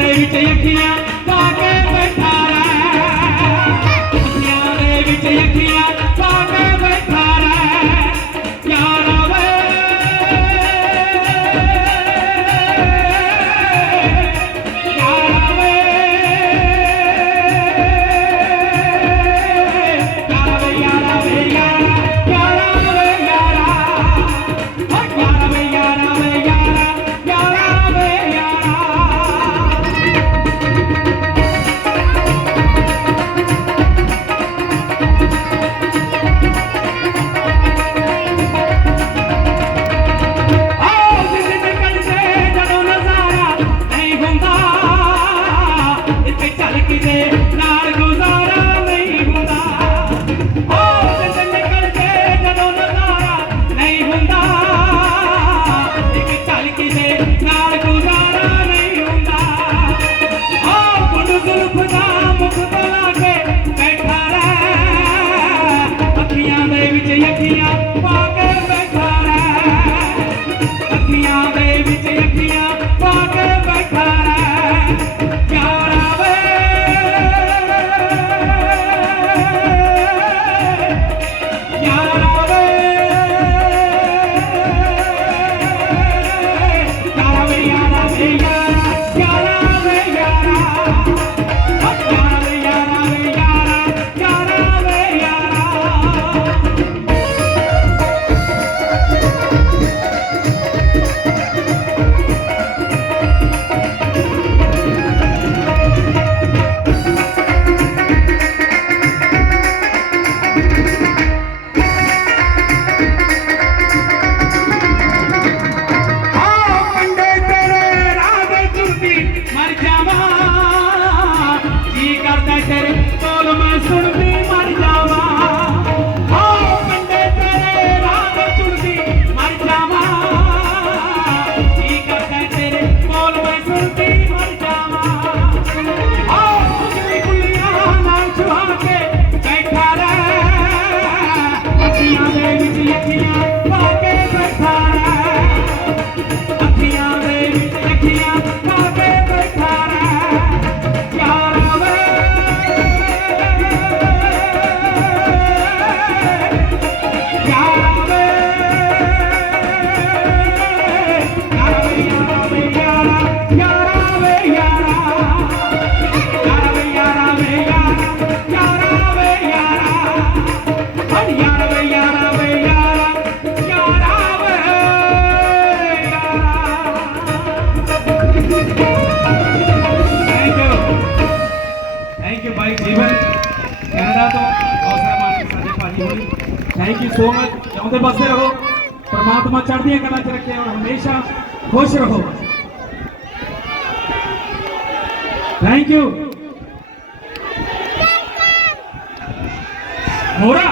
கைவிட்ட எட்டினா Thank you. Thank you. Even Canada तो बहुत सारा पानी हुई थैंक यू सो मच पास रहो। परमात्मा चढ़ती है कला च रखे और हमेशा खुश रहो। थैंक यू मोरा